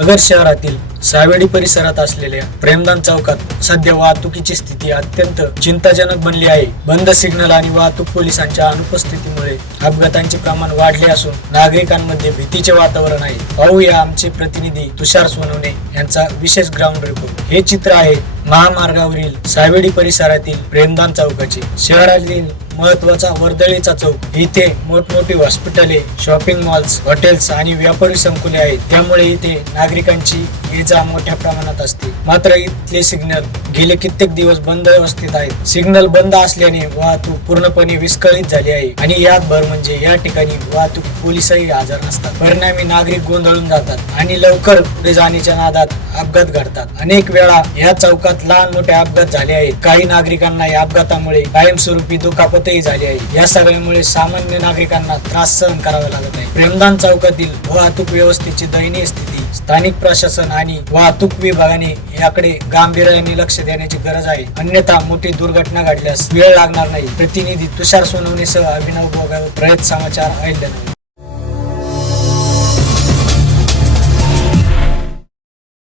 नगर शहरातील सावेडी परिसरात असलेल्या प्रेमदान चौकात सध्या वाहतुकीची स्थिती अत्यंत चिंताजनक बनली आहे. बंद सिग्नल आणि वाहतूक पोलिसांच्या अनुपस्थितीमुळे अपघातांचे प्रमाण वाढले असून नागरिकांमध्ये भीतीचे वातावरण आहे. पाहूया आमचे प्रतिनिधी तुषार सोनवणे यांचा विशेष ग्राउंड रिपोर्ट हे चित्र आहे महामार्गावरील सावेडी परिसरातील प्रेमदान चौकाचे. शहरातील महत्त्वाचा वर्दळीचा चौक. इथे मोठमोठी हॉस्पिटले शॉपिंग मॉल्स हॉटेल्स आणि व्यापारी संकुले आहेत. त्यामुळे इथे नागरिकांची ये जा मोठ्या प्रमाणात असते. मात्र इथले सिग्नल गेले कित्येक दिवस बंद अवस्थेत आहेत. सिग्नल बंद असल्याने वाहतूक पूर्णपणे विस्कळीत झाली आहे. आणि यात भर म्हणजे या ठिकाणी वाहतूक पोलिसही हजर नसतात. परिणामी नागरिक गोंधळून जातात आणि लवकर पुढे जाण्याच्या नादात अपघात घडतात. अनेक वेळा या चौकात लहान मोठे अपघात झाले आहेत. काही नागरिकांना या अपघातामुळे कायमस्वरूपी दुखापत दुखापतही झाली आहे. या सगळ्यामुळे सामान्य नागरिकांना त्रास सहन करावा लागत आहे. प्रेमदान चौकातील वाहतूक व्यवस्थेची दयनीय स्थिती स्थानिक प्रशासन आणि वाहतूक विभागाने याकडे गांभीर्याने लक्ष देण्याची गरज आहे. अन्यथा मोठी दुर्घटना घडल्यास वेळ लागणार नाही. प्रतिनिधी तुषार सोनवणेसह अभिनव गोगावत रयत समाचार अहिल्यानगर.